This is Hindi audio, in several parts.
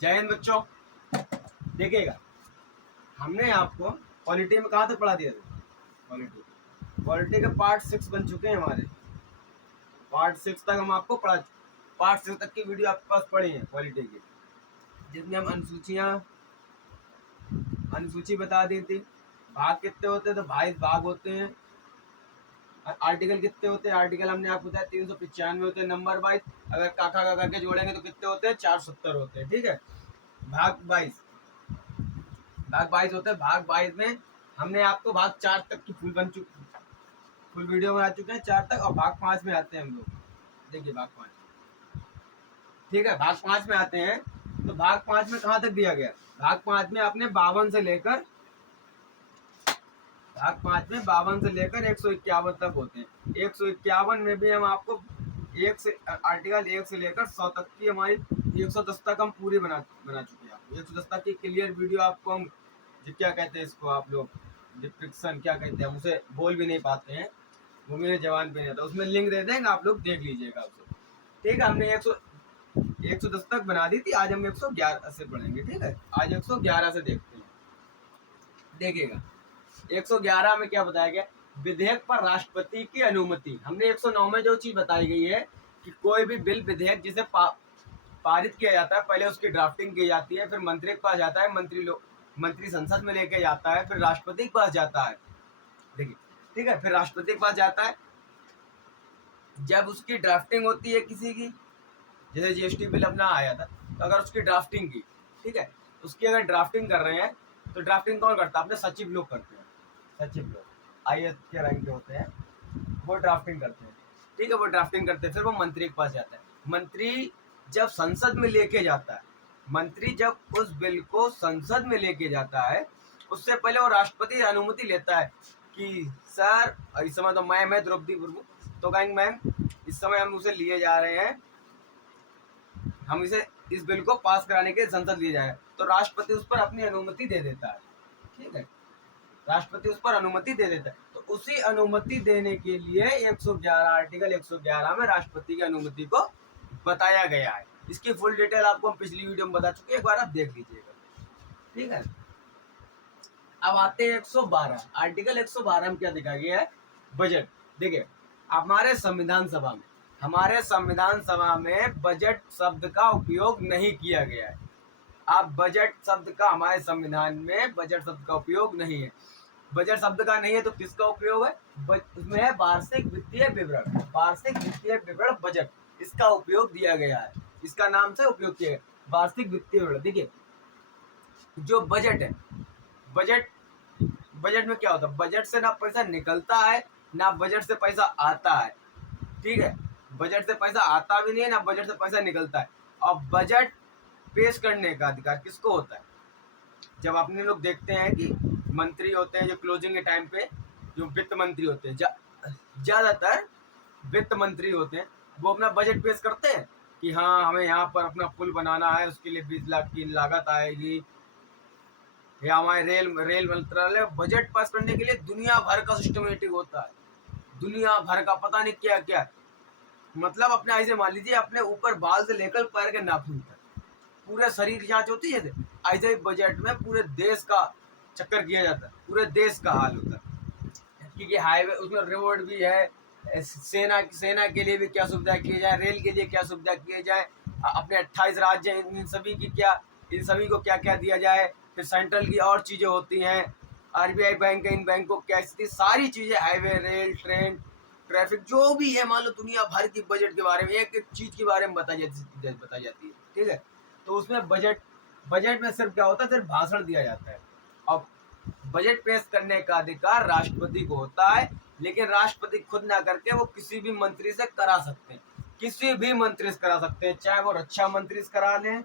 जय हिंद बच्चों। देखिएगा, हमने आपको पॉलिटी में कहाँ तक पढ़ा दिया था। पॉलिटी के पार्ट 6 बन चुके हैं हमारे। पार्ट 6 तक हम आपको पढ़ा, पार्ट 6 तक की वीडियो आपके पास पड़ी है पॉलिटी की, जिसमें हम अनुसूची बता दी थी। भाग कितने होते हैं, तो 22 भाग होते हैं। आर्टिकल कितने होते हैं, आर्टिकल हमने आपको बताया 395 होते हैं नंबर वाइज। अगर काका का करके जोड़ेंगे तो कितने होते हैं, 470 होते हैं। ठीक है, भाग 22 होते हैं। भाग 22 में हमने आपको भाग 4 तक की फुल वीडियो बना चुके हैं, 4 तक। और भाग 5 में आते हैं हम लोग। देखिए भाग 5, ठीक है, भाग 5 में आते हैं। तो भाग 5 में कहाँ तक दिया गया, भाग 5 में आपने 52 से लेकर 151 तक होते हैं। 151 में भी हम आपको आर्टिकल 1 से लेकर 100 तक की हमारी 110 तक हम पूरी बना चुके हैं। आपको 110 तक की क्लियर वीडियो आपको हम क्या कहते हैं इसको, आप लोग डिस्क्रिप्शन क्या कहते हैं, उसे बोल भी नहीं पाते हैं, वो मेरे जवान पे नहीं आता। उसमें लिंक दे देंगे, आप लोग देख लीजिएगा उसे। ठीक है, हमने 110 तक बना दी थी। आज हम 111 से पढ़ेंगे। ठीक है, आज 111 से देखते हैं। देखिएगा 111 में क्या बताया गया, विधेयक पर राष्ट्रपति की अनुमति। हमने 109 में जो चीज बताई गई है कि कोई भी बिल विधेयक जिसे पारित किया जाता है, पहले उसकी ड्राफ्टिंग की जाती है, फिर मंत्री के पास जाता है, मंत्री संसद में लेके जाता है, फिर राष्ट्रपति के पास जाता है। देखिए, ठीक है, फिर राष्ट्रपति के पास जाता है। जब उसकी ड्राफ्टिंग होती है किसी की, जैसे जीएसटी बिल अपना आया था, तो अगर उसकी ड्राफ्टिंग की, ठीक है, उसकी अगर ड्राफ्टिंग कर रहे हैं तो ड्राफ्टिंग कौन करता है, अपने सचिव लोग करते हैं। सचिव लोग आईएएस के रैंक के होते हैं, वो ड्राफ्टिंग करते हैं। ठीक है, वो ड्राफ्टिंग करते हैं, फिर वो मंत्री के पास जाता है। मंत्री जब संसद में लेके जाता है, मंत्री जब उस बिल को संसद में लेके जाता है, उससे पहले वो राष्ट्रपति अनुमति लेता है कि सर, इस समय तो मैं द्रौपदी मुर्मू तो कहेंगे मैम, इस समय हम उसे लिए जा रहे हैं, हम इस बिल को पास कराने के संसद लिए जाए, तो राष्ट्रपति उस पर अपनी अनुमति दे देता है। ठीक है, राष्ट्रपति उस पर अनुमति दे देता है। तो उसी अनुमति देने के लिए 111 आर्टिकल 111 में राष्ट्रपति की अनुमति को बताया गया है। इसकी फुल डिटेल आपको हम पिछली वीडियो में बता चुके हैं, एक बार आप देख लीजिएगा। ठीक है, अब आते हैं 112 आर्टिकल 112 में क्या दिखा गया है, बजट। देखिए, हमारे संविधान सभा में बजट शब्द का उपयोग नहीं किया गया है। आप बजट शब्द का हमारे संविधान में बजट शब्द का उपयोग नहीं है। बजट शब्द का नहीं है तो किसका उपयोग है, उसमें है वार्षिक वित्तीय विवरण। वार्षिक वित्तीय विवरण बजट, इसका उपयोग दिया गया है, इसका नाम से उपयोग किया गया, वार्षिक वित्तीय विवरण। देखिए, जो बजट है, बजट में क्या होता है, बजट से ना पैसा निकलता है, ना बजट से पैसा आता है। ठीक है, बजट से पैसा आता भी नहीं है, ना बजट से पैसा निकलता है। और बजट पेश करने का अधिकार किसको होता है, जब अपने लोग देखते हैं कि मंत्री होते हैं जो क्लोजिंग के टाइम पे, जो वित्त मंत्री होते हैं, ज्यादातर वित्त मंत्री होते हैं, वो अपना बजट पेश करते हैं कि हाँ, हमें यहाँ पर अपना पुल बनाना है, उसके लिए 20 लाख की लागत आएगी, या हमारे रेल मंत्रालय बजट पास करने के लिए दुनिया भर का सिस्टमेटिक होता है, दुनिया भर का पता नहीं क्या क्या। मतलब अपने ऐसे मान लीजिए, अपने ऊपर बाल से लेकर पैर के नाखून तक पूरे शरीर की जांच होती है, ऐसे ही बजट में पूरे देश का चक्कर किया जाता है, पूरे देश का हाल होता है। क्योंकि हाईवे, उसमें रोड भी है, सेना के लिए भी क्या सुविधा किए जाए, रेल के लिए क्या सुविधा किए जाए, अपने 28 राज्य हैं, इन सभी को क्या क्या दिया जाए, फिर सेंट्रल की और चीजें होती हैं, आरबीआई बैंक है, इन बैंक को क्या स्थिति, सारी चीजें, हाईवे, रेल, ट्रेन, ट्रैफिक, जो भी है, मान लो दुनिया भर की बजट के बारे में, एक एक चीज के बारे में बताई जाती है। ठीक है, तो उसमें बजट में सिर्फ क्या होता है, सिर्फ भाषण दिया जाता है। अब बजट पेश करने का अधिकार राष्ट्रपति को होता है, लेकिन राष्ट्रपति खुद ना करके वो किसी भी मंत्री से करा सकते हैं, किसी भी मंत्री से करा सकते हैं, चाहे वो रक्षा मंत्री से करा लें,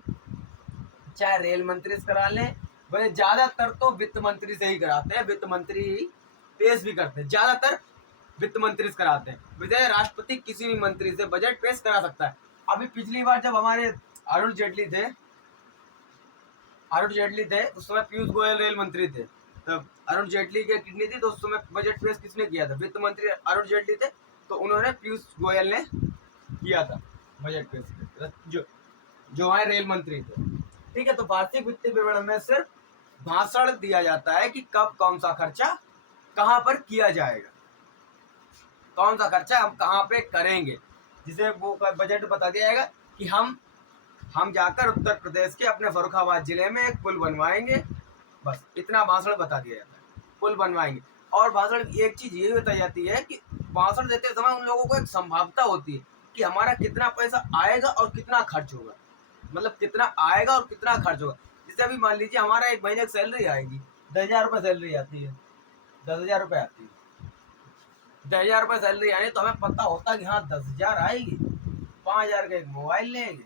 चाहे रेल मंत्री से करा लें। वह ज्यादातर तो वित्त मंत्री से ही कराते हैं, वित्त मंत्री ही पेश भी करते हैं, ज्यादातर वित्त मंत्री से कराते हैं। विजय राष्ट्रपति किसी भी मंत्री से बजट पेश करा सकता है। अभी पिछली बार जब हमारे अरुण जेटली थे, उस समय पीयूष गोयल रेल मंत्री थे, तब अरुण जेटली की किडनी थी, तो उस समय बजट पेश किसने किया था, वित्त मंत्री अरुण जेटली थे, तो उन्होंने पीयूष गोयल ने किया था बजट पेश, जो हमारे रेल मंत्री थे। ठीक है, तो वार्षिक वित्तीय विवरण में सिर्फ भाषण दिया जाता है कि कब कौन सा खर्चा कहाँ पर किया जाएगा, कौन सा खर्चा हम कहाँ पे करेंगे, जिसे वो बजट बता दिया जाएगा कि हम जाकर उत्तर प्रदेश के अपने फर्रुखाबाद जिले में एक पुल बनवाएंगे, बस इतना भाषण बता दिया जाता है, पुल बनवाएंगे। और भाषण की एक चीज ये बताई जाती है कि भाषण देते समय उन लोगों को एक संभावना होती है कि हमारा कितना पैसा आएगा और कितना खर्च होगा, मतलब कितना आएगा और कितना खर्च होगा। जैसे अभी मान लीजिए हमारा एक महीने की सैलरी आएगी, 10,000 रुपये सैलरी आती है, 10,000 रुपये आती है, 10,000 रुपये सैलरी आनी तो हमें पता होता है कि हाँ 10,000 आएगी, 5,000 का एक मोबाइल लेंगे,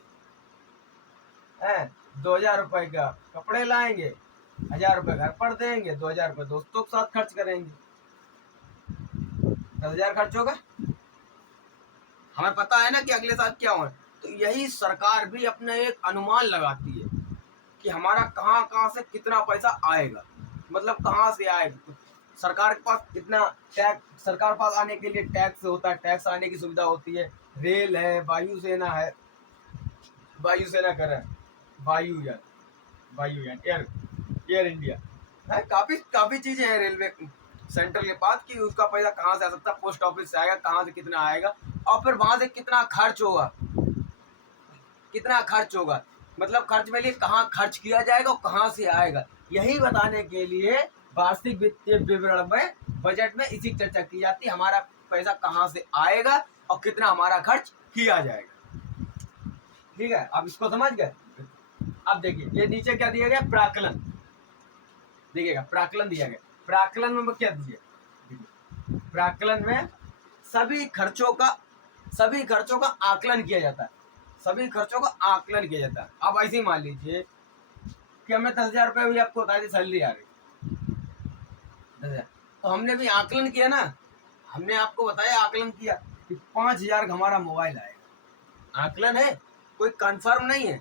2,000 रुपये का कपड़े लाएंगे, 1,000 रुपये घर पर देंगे, 2,000 रुपये दोस्तों के साथ खर्च करेंगे, 10,000 खर्च होगा। हमें पता है ना कि अगले साल क्या होगा। तो यही सरकार भी अपना एक अनुमान लगाती है कि हमारा कहाँ कहाँ से कितना पैसा आएगा, मतलब कहाँ से आएगा। सरकार के पास कितना टैक्स, सरकार के पास आने के लिए टैक्स होता है, टैक्स आने की सुविधा होती है, रेल है, वायुसेना है, वायुसेना कर है, वायुयान, वायुयान, एयर इंडिया है, काफी चीजें हैं रेलवे सेंटर के पास कि उसका पैसा कहाँ से आ सकता है, पोस्ट ऑफिस से आएगा, कहाँ से कितना आएगा, और फिर वहां से कितना खर्च होगा, कितना खर्च होगा, मतलब खर्च में लिए कहाँ खर्च किया जाएगा और कहाँ से आएगा। यही बताने के लिए वार्षिक वित्तीय विवरण में, बजट में इसी की चर्चा की जाती है, हमारा पैसा कहाँ से आएगा और कितना हमारा खर्च किया जाएगा। ठीक है, अब इसको समझ गए। अब देखिए ये नीचे क्या दिया गया, प्राकलन, देखिएगा प्राकलन दिया गया। प्राकलन में क्या दिया, प्राकलन में सभी खर्चों का आकलन किया जाता है, सभी खर्चों का आकलन किया जाता है। अब ऐसे ही मान लीजिए कि हमें 10,000 रुपये भी आपको बता दी सैलरी आ रही 10,000, तो हमने भी आकलन किया ना, हमने आपको बताया आकलन किया कि 5,000 का हमारा मोबाइल आएगा, आकलन है, कोई कंफर्म नहीं है,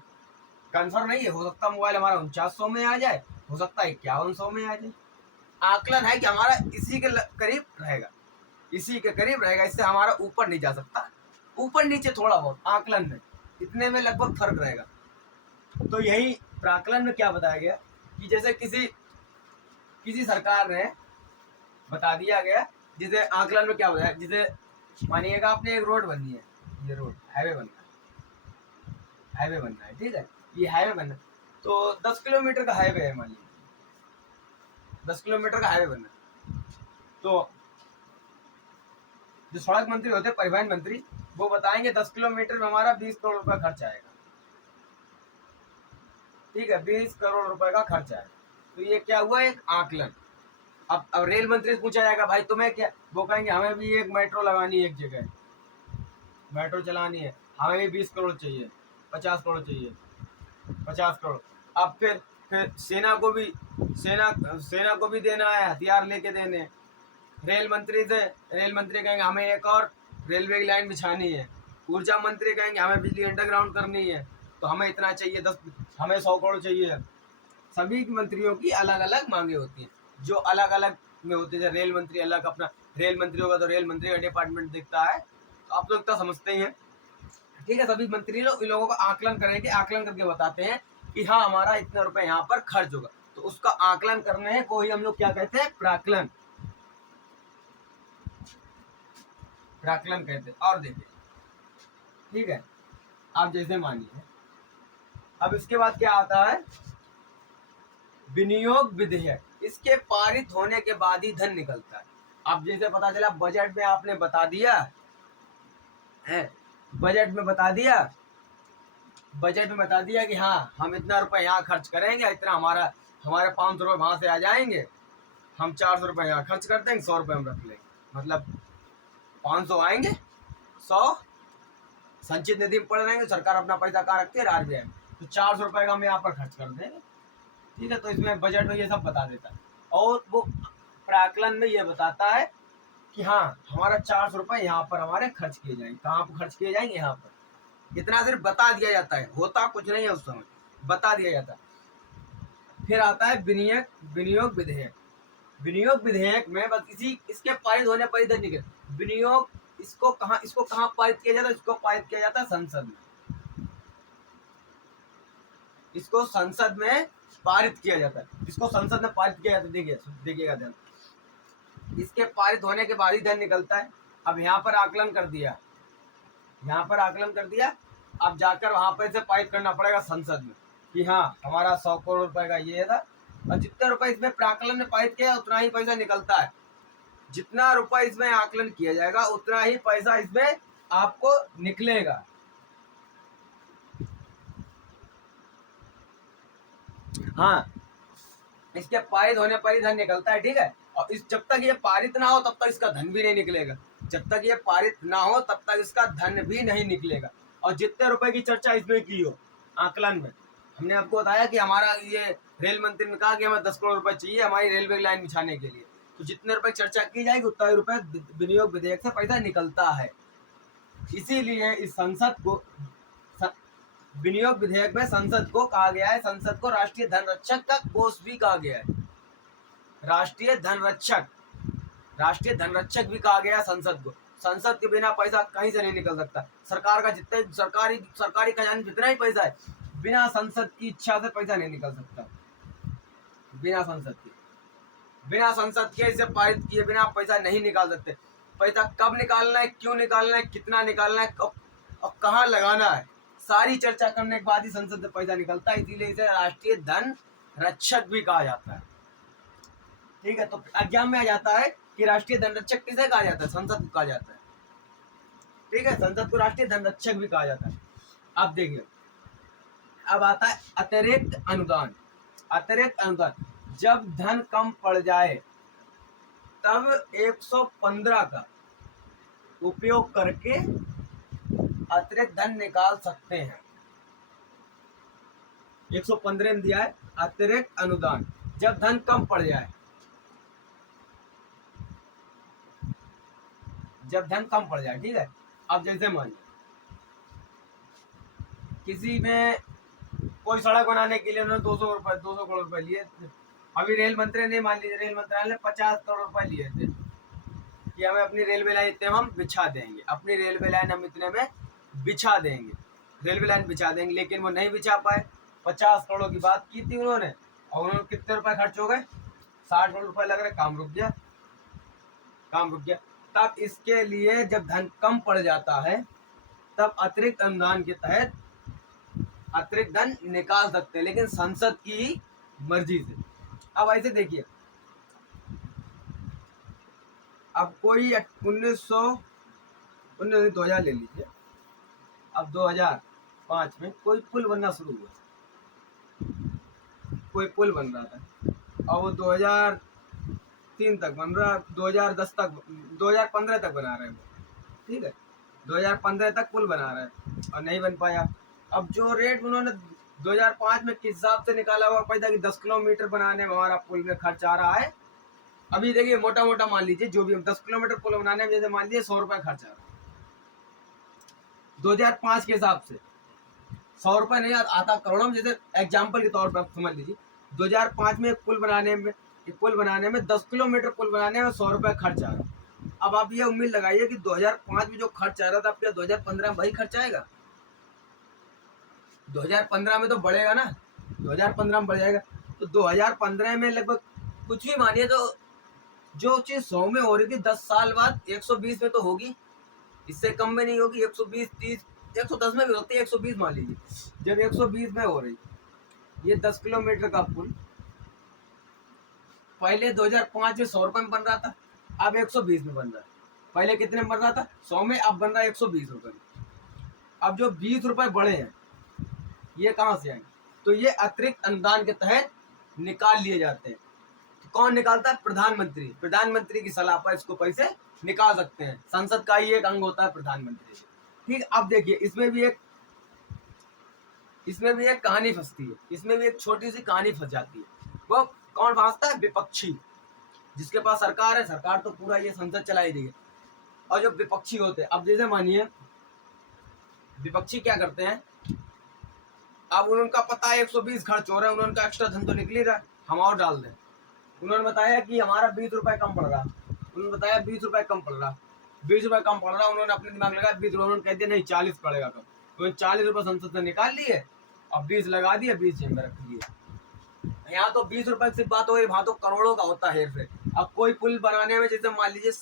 कंफर्म नहीं है, हो सकता मोबाइल हमारा 4900 में आ जाए, हो सकता है 5100 में आ जाए, आकलन है कि हमारा इसी के करीब रहेगा, इसी के करीब रहेगा, इससे हमारा ऊपर नहीं जा सकता, ऊपर नीचे थोड़ा बहुत आकलन में, इतने में लगभग फर्क रहेगा। तो यही प्राकलन में क्या बताया गया कि जैसे किसी सरकार ने बता दिया गया, जिसे आकलन में क्या बताया, जिसे मानिएगा आपने एक रोड बननी है, ये रोड हाईवे बनना है, हाईवे बनना है, ठीक है, ये हाईवे बनना है, तो 10 किलोमीटर का हाईवे है, मान लीजिए 10 किलोमीटर का हाईवे बनना है, तो जो सड़क मंत्री होते हैं, परिवहन मंत्री, वो बताएंगे 10 किलोमीटर में हमारा 20 करोड़ रुपया खर्च आएगा, ठीक है, 20 करोड़ रुपए का खर्च आएगा। तो ये क्या हुआ, एक आकलन। अब रेल मंत्री से पूछा जाएगा भाई तुम्हें क्या, वो कहेंगे हमें भी एक मेट्रो लगानी है, एक जगह मेट्रो चलानी है, हमें भी 20 करोड़ चाहिए, 50 करोड़ चाहिए, 50 करोड़। अब फिर सेना को भी देना है, हथियार लेके देने। रेल मंत्री कहेंगे हमें एक और रेलवे की लाइन बिछानी है। ऊर्जा मंत्री कहेंगे हमें बिजली अंडरग्राउंड करनी है, तो हमें इतना चाहिए, हमें 100 करोड़ चाहिए। सभी मंत्रियों की अलग अलग मांगे होती हैं, जो अलग अलग में होते हैं। रेल मंत्री अलग अपना, रेल मंत्री होगा तो रेल मंत्री का डिपार्टमेंट दिखता है, तो आप लोग तो समझते ही हैं, ठीक है। सभी मंत्री लोग इन लोगों का आकलन करेंगे, आकलन करके बताते हैं कि हाँ हमारा इतना रुपए यहाँ पर खर्च होगा, तो उसका आकलन करने को ही हम लोग क्या कहते हैं, प्राकलन, प्राकलन कहते हैं। और देखिए, ठीक है, आप जैसे मानिए, अब इसके बाद क्या आता है, विनियोग विधेयक, इसके पारित होने के बाद ही धन निकलता है। अब जैसे पता चला बजट में आपने बता दिया है, बजट में बता दिया कि हाँ हम इतना रुपए यहाँ खर्च करेंगे, इतना हमारे 500 रुपये वहां से आ जाएंगे, हम 400 रुपये यहाँ खर्च कर देंगे, 100 रुपये हम रख लेंगे, मतलब 500 आएंगे, 100 संचित निधि में पड़ रहेंगे, सरकार अपना पैसा कहाँ रखती है, RBI में, तो 400 रुपये का हम यहाँ पर खर्च कर देंगे, ठीक है। तो इसमें बजट में ये सब बता देता है, और वो प्राकलन में ये बताता है कि हाँ हमारा 400 रुपये यहाँ पर हमारे खर्च किए जाएंगे, कहाँ पर खर्च किए जाएंगे, यहाँ पर, इतना सिर्फ बता दिया जाता है, होता कुछ नहीं है उस समय, बता दिया जाता है। फिर आता है विनियोग विधेयक। विनियोग विधेयक में बस इसके पारित होने पर इधर निकले विनियोग, इसको कहाँ पारित किया जाता है, इसको पारित किया जाता है संसद में, इसको संसद में पारित किया जाता है। इसको संसद में पारित किया जाता है। देखिएगा ध्यान, इसके पारित होने के बाद ही धन निकलता है। अब यहाँ पर आकलन कर दिया, यहाँ पर आकलन कर दिया, अब जाकर वहां पर इसे पारित करना पड़ेगा संसद में कि हाँ हमारा 100 करोड़ रुपए का ये था, और जितने रुपए इसमें प्राकलन में पारित किया उतना ही पैसा निकलता है। जितना रुपए इसमें आकलन किया जाएगा उतना ही पैसा इसमें आपको निकलेगा। हाँ, इसके पारित होने पर ही धन निकलता है, ठीक है। और इस जब तक ये पारित ना हो तब तक इसका धन भी नहीं निकलेगा। जब तक ये पारित ना हो तब तक इसका धन भी नहीं निकलेगा। और जितने रुपए की चर्चा इसमें की हो आकलन में, हमने आपको बताया कि हमारा ये रेल मंत्री ने कहा कि हमें 10 करोड़ रुपए चाहिए हमारी रेलवे लाइन बिछाने के लिए, तो जितने रुपए चर्चा की जाएगी उतना ही रुपए विनियोग विधेयक से पैसा निकलता है। इसीलिए इस संसद को, विनियोग विधेयक में संसद को कहा गया है, संसद को राष्ट्रीय धनरक्षक का कोष भी कहा गया है। राष्ट्रीय धनरक्षक भी कहा गया है संसद को। संसद के बिना पैसा कहीं से नहीं निकल सकता। सरकार का जितने सरकारी खजाने जितना ही पैसा है, बिना संसद की इच्छा से पैसा नहीं निकल सकता। बिना संसद के इसे पारित किए बिना पैसा नहीं निकाल सकते। पैसा कब निकालना है, क्यों निकालना है, कितना निकालना है और कहाँ लगाना है, सारी चर्चा करने के बाद ही संसद से पैसा निकलता है। इसीलिए इसे राष्ट्रीय धन रक्षक भी कहा जाता है, ठीक है। तो एग्जाम में आ जाता है कि राष्ट्रीय धन रक्षक किसे कहा जाता है, संसद को कहा जाता है, ठीक है। संसद को राष्ट्रीय धन रक्षक भी कहा जाता है। अब देखिए, अब आता है अतिरिक्त अनुदान। अतिरिक्त अनुदान, जब धन कम पड़ जाए तब 115 का उपयोग करके अतिरिक्त धन निकाल सकते हैं। 115 में दिया है अतिरिक्त अनुदान, जब धन कम पड़ जाए, ठीक है। अब जैसे मान लीजिए किसी में कोई सड़क बनाने के लिए उन्होंने 200 करोड़ रुपए लिए थे। अभी रेल मंत्री ने, मान लीजिए रेल मंत्रालय ने 50 करोड़ रुपए लिए थे कि हमें अपनी रेलवे लाइन इतने हम बिछा देंगे, अपनी रेलवे लाइन हम इतने में बिछा देंगे, रेलवे लाइन बिछा देंगे, लेकिन वो नहीं बिछा पाए। 50 करोड़ की बात की थी उन्होंने, और उन्होंने कितने रुपए खर्च हो गए, 60 करोड़ रुपए लग रहे, काम रुक गया। तब इसके लिए जब धन कम पड़ जाता है तब अतिरिक्त अनुदान के तहत अतिरिक्त धन निकाल सकते हैं, लेकिन संसद की मर्जी से। अब ऐसे देखिए, अब कोई 2000 ले लीजिए, अब 2005 में कोई पुल बनना शुरू हुआ, कोई पुल बन रहा था, और वो 2003 तक बन रहा, 2010 तक, 2015 तक बना रहे हैं, ठीक है। 2015 तक पुल बना रहे हैं और नहीं बन पाया। अब जो रेट उन्होंने 2005 में किस हिसाब से निकाला हुआ पैसा कि 10 किलोमीटर बनाने में हमारा पुल में खर्च आ रहा है, अभी देखिए मोटा मोटा मान लीजिए, जो भी हम 10 किलोमीटर पुल बनाने में जैसे मान लीजिए 100 रुपए खर्च आ रहा है 2005 के हिसाब से। 100 रुपए नहीं आता करोड़ों में, जैसे एग्जाम्पल के तौर पर समझ लीजिए 2005 में पुल बनाने में 10 किलोमीटर पुल बनाने में 100 रुपए खर्च आ रहा है। अब आप ये उम्मीद लगाइए कि 2005 में जो खर्च आ रहा था, क्या 2015 में वही खर्च आएगा? 2015 में तो बढ़ेगा ना, 2015 में बढ़ जाएगा। तो 2015 में लगभग कुछ भी मानिए तो जो चीज 100 में हो रही थी 10 साल बाद 120 में तो होगी, इससे कम में नहीं होगी। 120, 30, 110 में भी होती है, 120 मान लीजिए। जब 120 में हो रही ये 10 किलोमीटर का पुल, पहले 2005 में 100 रुपए में बन रहा था, अब 120 में बन रहा है। पहले कितने में बन रहा था? 100 में, अब बन रहा है 120 रुपए में। अब जो 20 रुपए बढ़े हैं ये कहाँ से आएंगे? तो ये अतिरिक्त अनुदान के तहत निकाल लिए जाते हैं। तो कौन निकालता है? प्रधानमंत्री। प्रधानमंत्री की सलाह पर इसको पैसे निकाल सकते हैं। संसद का ही एक अंग होता है प्रधानमंत्री, ठीक। अब देखिए, इसमें भी एक कहानी फंसती है, इसमें भी एक छोटी सी कहानी फंस जाती है। वो कौन फंसता है? विपक्षी। जिसके पास सरकार है, सरकार तो पूरा ये संसद चलाई रही है, और जो विपक्षी होते हैं, अब जैसे मानिए विपक्षी क्या करते हैं, अब उनका पता है 120 खर्च हो रहा है, उन्होंने एक्स्ट्रा धन तो निकल ही रहा है, हम और डाल दें। उन्होंने बताया कि हमारा 20 रुपए कम पड़ रहा, उन्होंने बताया 20 रुपए कम पड़ रहा, 20 रुपए कम पड़ रहा, उन्होंने अपने दिमाग लगाया 20 रुपए, उन्होंने कह दिया नहीं 40 पड़ेगा कम, उन्होंने 40 रुपए संसद से निकाल लिए अब 20 लगा दिए, 20 जेब में रख दिए। यहाँ तो 20 रुपए की बात हो रही, वहां तो करोड़ों का होता है फिर। अब कोई पुल बनाने में जैसे मान लीजिए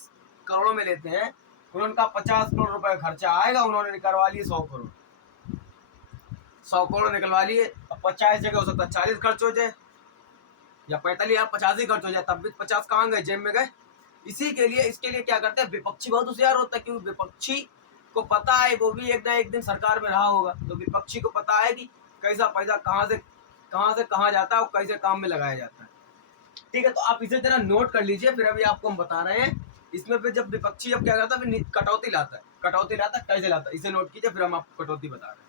करोड़ों में लेते हैं, उनका 50 करोड़ रुपए खर्चा आएगा, उन्होंने निकलवा लिए 100 करोड़, 100 करोड़ निकलवा लिए। अब 50 जगह हो सकता है 40 खर्च हो जाए, या 45 या 50 ही खर्च हो जाए, तब भी 50 कहाँ गए, जेब में गए। इसी के लिए, इसके लिए क्या करते हैं, विपक्षी बहुत होशियार होता है, क्योंकि विपक्षी को पता है, वो भी एक ना एक दिन सरकार में रहा होगा, तो विपक्षी को पता है कि कैसा पैसा कहाँ से कहाँ जाता है और कैसे काम में लगाया जाता है। ठीक है, तो आप इसे जरा नोट कर लीजिए। फिर अभी आपको हम बता रहे हैं इसमें, फिर जब विपक्षी जब क्या करता है, फिर कटौती लाता है। कटौती लाता है, कैसे लाता है, इसे नोट कीजिए, फिर हम आपको कटौती बता रहे हैं।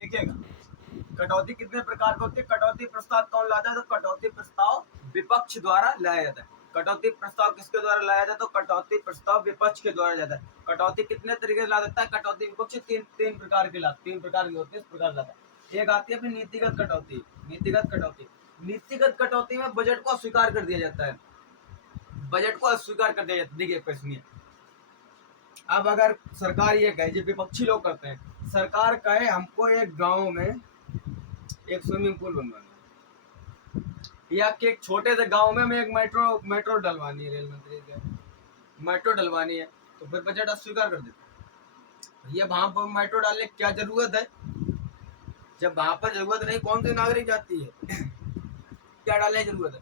देखिएगा, कटौती कितने प्रकार की होती है। कटौती प्रस्ताव कौन लाता है, तो कटौती प्रस्ताव विपक्ष द्वारा लाया जाता है। कटौती प्रस्ताव किसके द्वारा लाया जाता है, तो कटौती प्रस्ताव विपक्ष के द्वारा जाता है। कटौती कितने तरीके से ला सकता है, कटौती विपक्ष तीन प्रकार की होती है, इस प्रकार लाता है। एक आती है अपनी नीतिगत कटौती। नीतिगत कटौती में बजट को अस्वीकार कर दिया जाता है। बजट को अस्वीकार कर दिया जाता है। देखिए प्रश्न, अब अगर सरकार ये कहे, जो विपक्षी लोग करते हैं, सरकार कहे हमको एक गांव में एक स्विमिंग पूल बनवाना है, या कि एक छोटे से गांव में हमें एक मेट्रो डलवानी है, रेल मंत्री के मेट्रो डलवानी है, तो फिर बजट अस्वीकार कर देते हैं। ये वहां पर मेट्रो डालने की क्या जरूरत है, जब वहां पर जरूरत नहीं, कौन सी नागरिक जाती है क्या डालने की जरूरत है,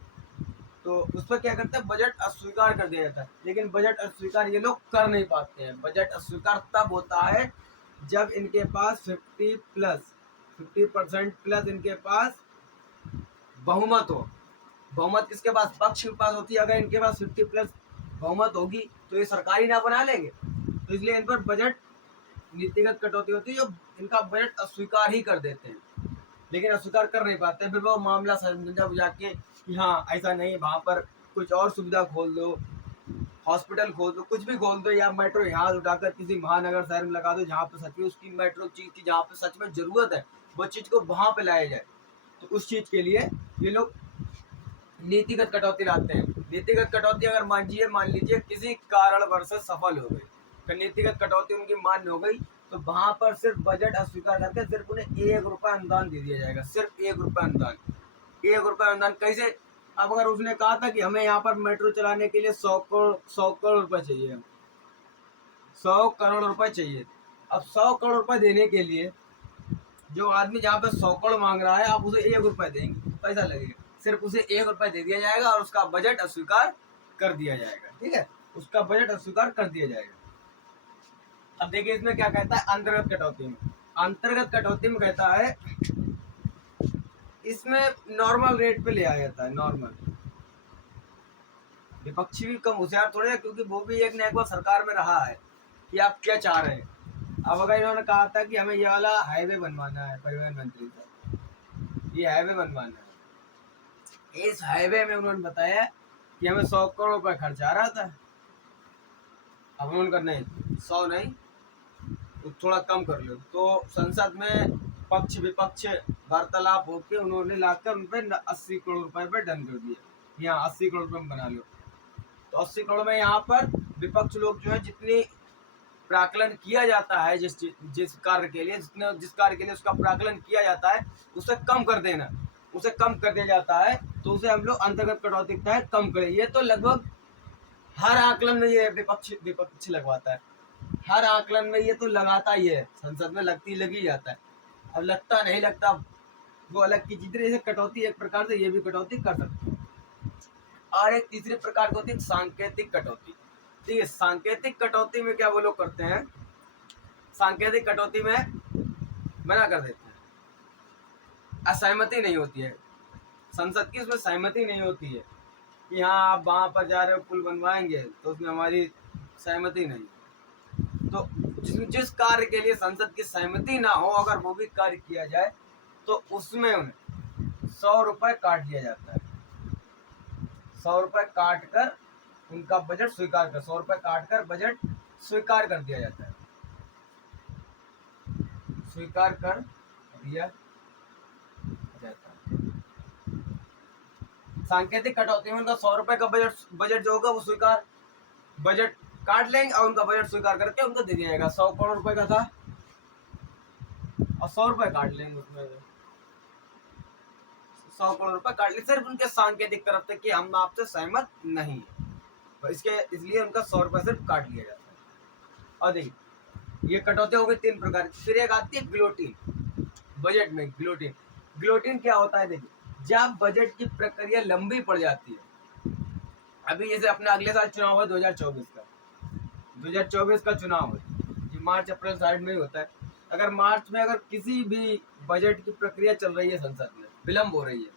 तो उस पर क्या करते हैं, बजट अस्वीकार कर दिया जाता है। लेकिन बजट अस्वीकार ये लोग कर नहीं पाते हैं। बजट अस्वीकार तब होता है जब इनके पास 50% प्लस इनके पास बहुमत हो। बहुमत किसके पास, पक्ष के पास होती है। अगर इनके पास 50+ बहुमत होगी तो ये सरकार ही ना बना लेंगे। तो इसलिए इन पर बजट नीतिगत कटौती होती है, जो इनका बजट अस्वीकार ही कर देते हैं। लेकिन अस्वीकार कर नहीं पाते, फिर वो मामला संजय बुझा के कि हाँ ऐसा नहीं, वहां पर कुछ और सुविधा खोल दो, हॉस्पिटल खोल दो, कुछ भी खोल दो, या मेट्रो यहाँ उठाकर किसी महानगर शहर में लगा दो, जहाँ पे सच में उसकी मेट्रो चीज की, जहाँ पे सच में जरूरत है, वो चीज को वहां पे लाया जाए। तो उस चीज के लिए ये लोग नीतिगत कटौती लाते हैं। नीतिगत कटौती अगर मान लीजिए किसी कारणवश से सफल हो गई, तो नीतिगत कटौती उनकी मान्य हो गई, तो वहां पर सिर्फ बजट अस्वीकार करके सिर्फ उन्हें 1 रुपया अनुदान दे दिया जाएगा। सिर्फ 1 रुपया अनुदान। 1 रुपया अनुदान कैसे, अब अगर उसने कहा था कि हमें यहाँ पर मेट्रो चलाने के लिए 100 करोड़ रुपए चाहिए, 100 करोड़ रुपए चाहिए। अब 100 करोड़ रुपए देने के लिए जो आदमी जहाँ पे 100 करोड़ मांग रहा है, आप उसे 1 रुपया देंगे, पैसा लगेगा, सिर्फ उसे 1 रुपया दे दिया जाएगा और उसका बजट अस्वीकार कर दिया जाएगा। ठीक है, उसका बजट अस्वीकार कर दिया जाएगा। अब देखिए इसमें क्या कहता है, अंतर्गत कटौती में। अंतर्गत कटौती में कहता है इसमें नॉर्मल रेट पे ले आया जाता है, नॉर्मल। विपक्षी भी कम होशियार थोड़े है, क्योंकि वो भी एक न एक बार सरकार में रहा है कि आप क्या चाह रहे हैं। अब अगर इन्होंने कहा था कि हमें ये वाला हाईवे बनवाना है, परिवहन मंत्री से ये हाईवे बनवाना है, इस हाईवे में उन्होंने बताया कि हमें 100 करोड़ रुपए खर्च आ रहा था। अब उन्होंने कहा नहीं, 100 नहीं, तो थोड़ा कम कर लो। तो संसद में पक्ष विपक्ष वार्तालाप होकर उन्होंने लाकर उन पर 80 करोड़ रुपए पे डन कर दिया, यहाँ 80 करोड़ रुपए में बना लो। तो 80 करोड़ में यहाँ पर विपक्ष लोग जो है, जितनी प्राकलन किया जाता है, जिस कार्य के लिए, जिस कार्य के लिए उसका प्राकलन किया जाता है, उसे कम कर देना, उसे कम कर दिया जाता है, तो उसे हम लोग अंतर्गत कटौती के तहत कम करें। ये तो लगभग हर आकलन में ये विपक्ष लगवाता है, हर आकलन में ये तो लगाता ही है, संसद में लगी जाता है। अब लगता नहीं लगता वो अलग की चीज। जैसे कटौती एक प्रकार से ये भी कटौती कर सकते हैं। और एक तीसरे प्रकार की होती है सांकेतिक कटौती। ठीक है, सांकेतिक कटौती में क्या वो लोग करते हैं, सांकेतिक कटौती में मना कर देते हैं, असहमति नहीं होती है संसद की, उसमें सहमति नहीं होती है कि हाँ आप वहां पर जा रहे हो पुल बनवाएंगे, तो उसमें हमारी सहमति नहीं। तो जिस कार्य के लिए संसद की सहमति ना हो, अगर वो भी कार्य किया जाए, तो उसमें उन्हें 100 रुपए काट दिया जाता है। 100 रुपए काट कर उनका बजट स्वीकार कर 100 रुपए काट कर बजट स्वीकार कर दिया जाता है, स्वीकार कर दिया जाता है। सांकेतिक कटौती में उनका 100 रुपए का बजट जो होगा वो स्वीकार, बजट काट लेंगे और उनका बजट स्वीकार करके उनको दे दिया जाएगा। 100 करोड़ रुपए का था, और 100 रुपए काट लेंगे उसमें से। 100 करोड़ रुपए काट ले सिर्फ उनके सांकेतिक तरफ से कि हम आपसे सहमत नहीं है, तो इसके इसलिए उनका 100 रुपए सिर्फ काट लिया जाता है। और देखिए ये कटौती हो गई 3 प्रकार की। फिर एक आती है गिलोटिन। बजट में गिलोटिन, गिलोटिन क्या होता है देखिए, जब बजट की प्रक्रिया लंबी पड़ जाती है, अभी जैसे अपने अगले साल चुनाव है 2024 का चुनाव है, ये मार्च अप्रैल साइड में ही होता है। अगर मार्च में अगर किसी भी बजट की प्रक्रिया चल रही है, संसद में विलम्ब हो रही है,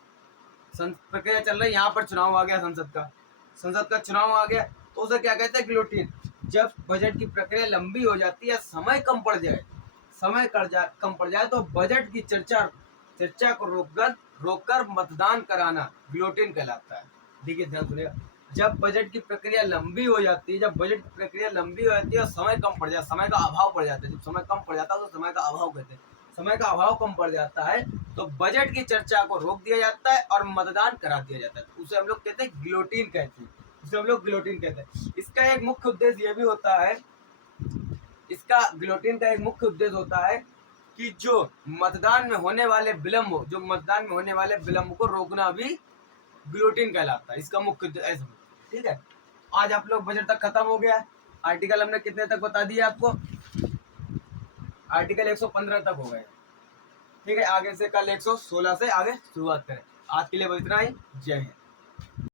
प्रक्रिया चल रही है, यहाँ पर चुनाव आ गया, संसद का चुनाव आ गया, तो उसे क्या कहते हैं, गिलोटिन। जब बजट की प्रक्रिया लंबी हो जाती है, समय कम पड़ जाए तो बजट की चर्चा को रोककर मतदान कराना गिलोटिन कहलाता है। देखिए ध्यान सुनिएगा, जब बजट की प्रक्रिया लंबी हो जाती है, और समय कम पड़ जाए, समय का अभाव पड़ जाता है, जब समय कम पड़ जाता है तो समय का अभाव कहते हैं, समय का अभाव कम पड़ जाता है तो बजट की चर्चा को रोक दिया जाता है और मतदान करा दिया जाता है, उसे हम लोग कहते हैं गिलोटिन कहते हैं। इसका एक मुख्य उद्देश्य ये भी होता है, गिलोटिन का एक मुख्य उद्देश्य होता है कि जो मतदान में होने वाले विलम्ब को रोकना भी गिलोटिन कहलाता है, इसका मुख्य उद्देश्य ऐसा। ठीक है, आज आप लोग बजट तक खत्म हो गया। आर्टिकल हमने कितने तक बता दिया आपको, आर्टिकल 115 तक हो गए। ठीक है, आगे से कल 116 से आगे शुरुआत करें। आज के लिए बस इतना ही। जय हिंद।